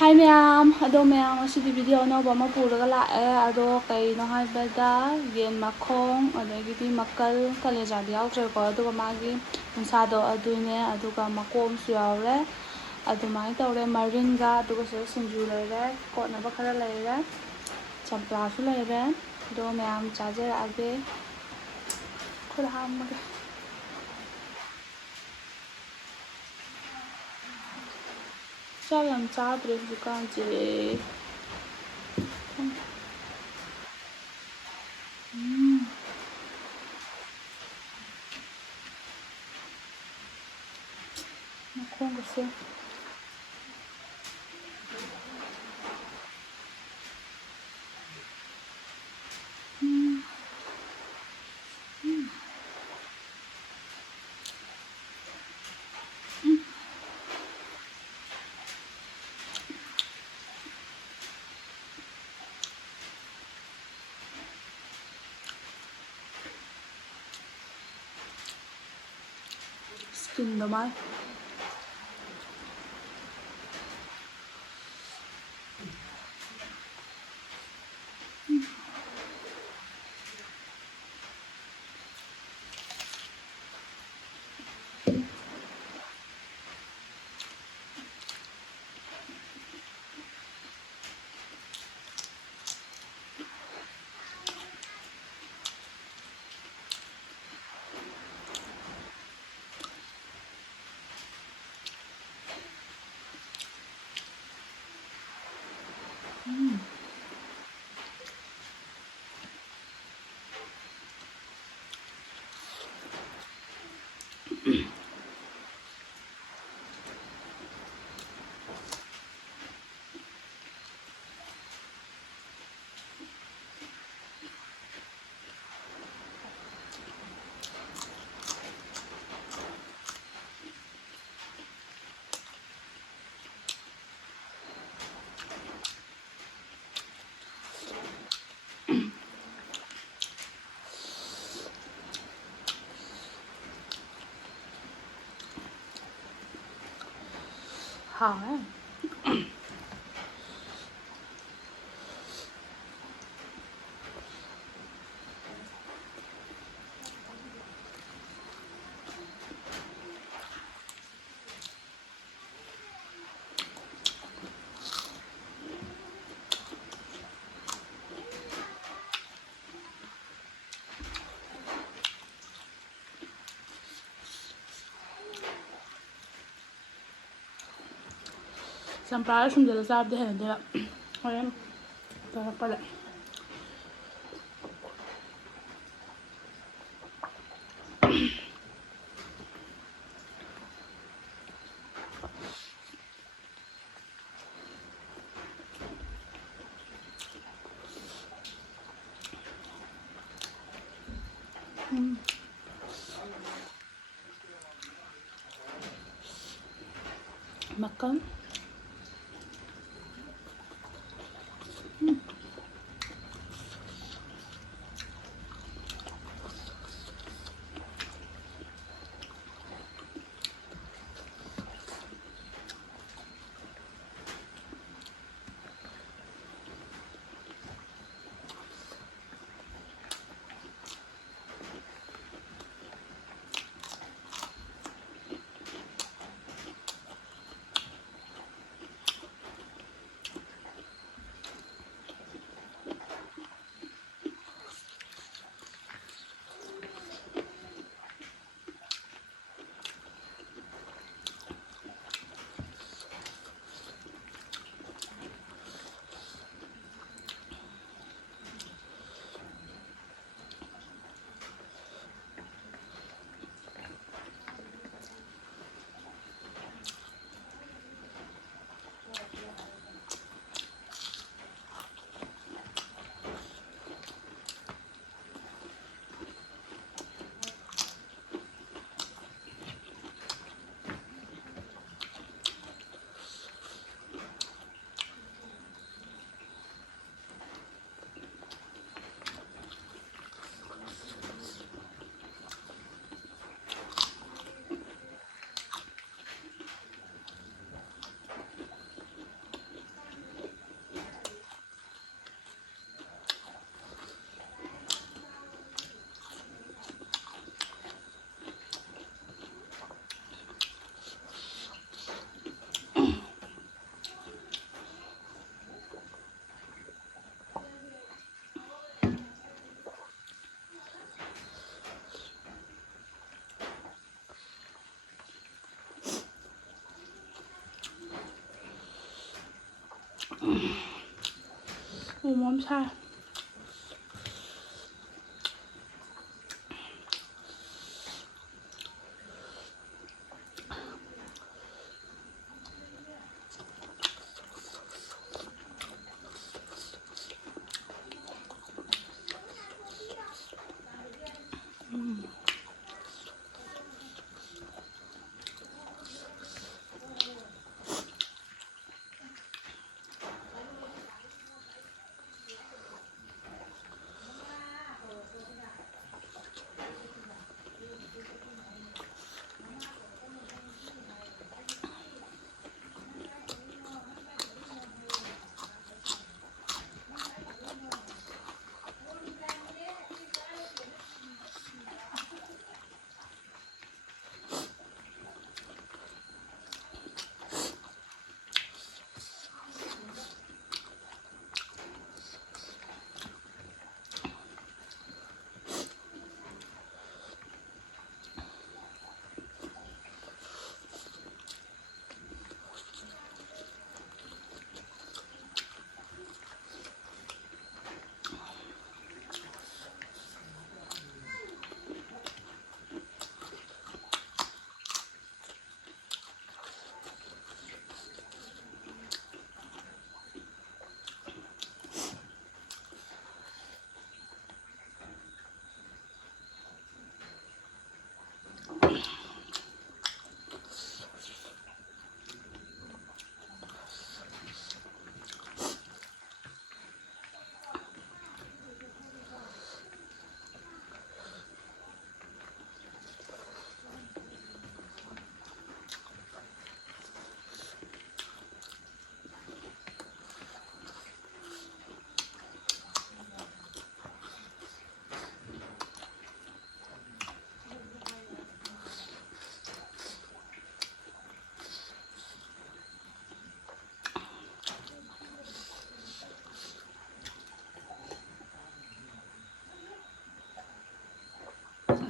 Hi ma'am, ꯑꯗꯣ ꯃꯌꯥꯝ ꯉꯁꯤꯗꯤ ꯚꯤꯗꯤꯑꯣ ꯑꯅꯧꯕ ꯑꯃ ꯄꯨꯔꯒ ꯂꯥꯛꯑꯦ. ꯑꯗꯣ ꯀꯩꯅꯣ ꯍꯥꯏꯕꯗ ꯌꯦꯟ ꯃꯈꯣꯡ ꯑꯗꯒꯤꯗꯤ ꯃꯀꯜ ꯀꯂꯦꯖꯥꯗꯤ ꯌꯥꯎꯗ꯭ꯔꯦꯀꯣ. ꯑꯗꯨꯒ ꯃꯥꯒꯤ ꯃꯁꯥꯗꯣ ꯑꯗꯨꯅꯦ, ꯑꯗꯨꯒ ꯃꯀꯣꯟꯁꯨ ꯌꯥꯎꯔꯦ. ꯑꯗꯨꯃꯥꯏꯅ ꯇꯧꯔꯦ. ꯃꯔꯤꯟꯒ ꯑꯗꯨꯒ ꯁꯤꯡꯖꯨ ꯂꯩꯔꯦ, ꯀꯣꯠꯅꯕ ꯈꯔ ꯂꯩꯔꯦ, ꯆꯝꯄ꯭ꯔꯥꯁꯨ ꯂꯩꯔꯦ. ꯑꯗꯣ ꯃꯌꯥꯝ ꯆꯥꯖꯔꯛꯑꯒꯦ. ꯈꯨꯠ ꯍꯥꯝꯃꯒꯦ. ꯆꯥꯛ ꯌꯥꯝ ꯆꯥꯗ꯭ꯔꯦ ꯍꯧꯖꯤꯛꯀꯥꯟꯁꯦ. ꯃꯈꯣꯡꯒꯁꯦ 스킨도 말. 하네. ꯆꯝꯄ꯭ꯔꯥꯗ ꯁꯨꯝꯖꯤꯜꯂ ꯆꯥꯕꯗꯤ ꯍꯩꯅꯗꯦꯕ. ꯍꯣꯔꯦꯟ ꯇꯧꯔꯛꯄꯗ. Makan. หมูม้อมชา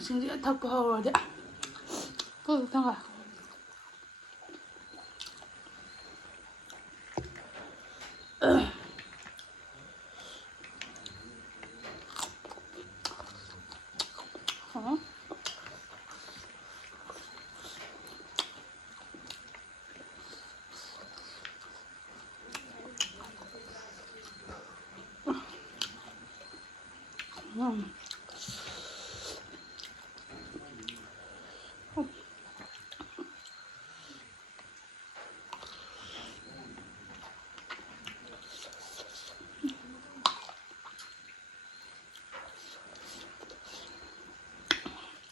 สิ่งที่ทักพอเดี๋ยวพูดทั้งค่ะอ๋อ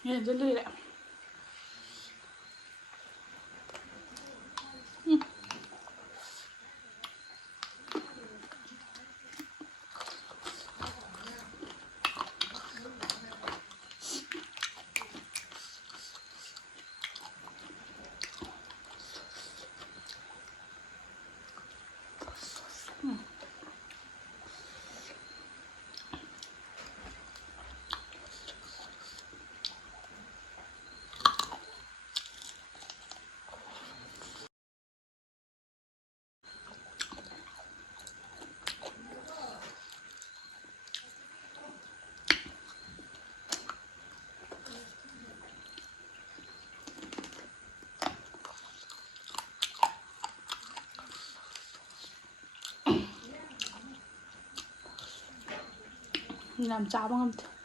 เนี่ยจะเรื่อยแหละน้ำจ้าบ้างครับ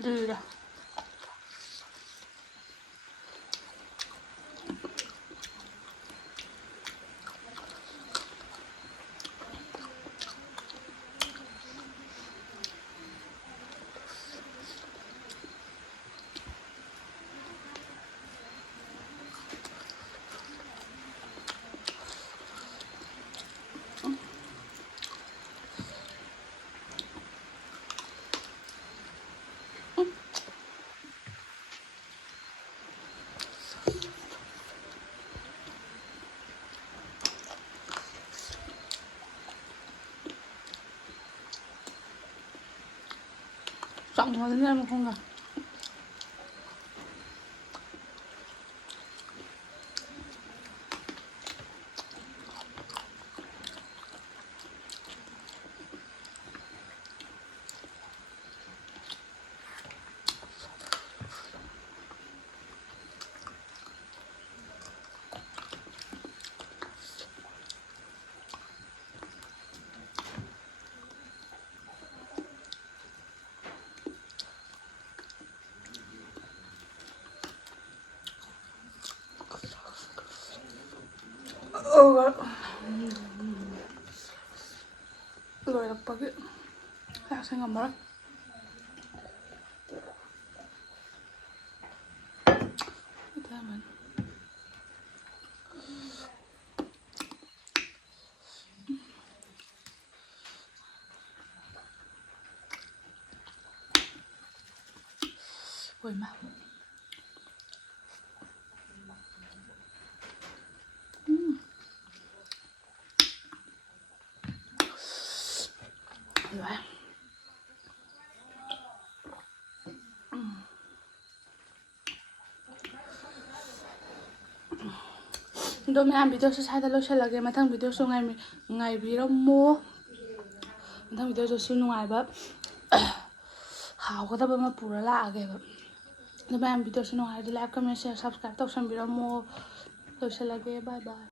ꯑꯗꯨꯗ ꯆꯪꯉꯣꯗꯅ ꯃꯈꯣꯡꯒ ꯂꯣꯏꯔꯛꯄꯒꯤ ꯆꯥꯛꯁꯦ ꯉꯝꯃꯔꯣꯏ ꯍꯣꯏꯃ ꯂꯣꯏꯔꯦ ꯑꯗꯣ ꯃꯌꯥꯝ ꯚꯤꯗꯤꯑꯣꯁꯦ ꯁ꯭ꯋꯥꯏꯗ ꯂꯣꯏꯁꯤꯜꯂꯒꯦ ꯃꯊꯪ ꯚꯤꯗꯤꯑꯣꯁꯨ ꯉꯥꯏꯕꯤꯔꯝꯃꯣ ꯃꯊꯪ ꯚꯤꯗꯤꯑꯣꯗꯁꯨ ꯅꯨꯡꯉꯥꯏꯕ ꯍꯥꯎꯒꯗꯕ ꯑꯃ ꯄꯨꯔ ꯂꯥꯛꯑꯒꯦꯕ ꯑꯗꯣ ꯃꯌꯥꯝ ꯚꯤꯗꯤꯑꯣꯁꯦ ꯅꯨꯡꯉꯥꯏꯔꯗꯤ ꯂꯥꯏꯛ ꯀꯃꯦꯟ ꯁꯦꯌꯔ ꯁꯕꯁꯀ꯭ꯔꯥꯏꯕ ꯇꯧꯁꯟꯕꯤꯔꯝꯃꯣ ꯂꯣꯏꯁꯤꯜꯂꯒꯦ ꯕꯥꯏ ꯕꯥꯏ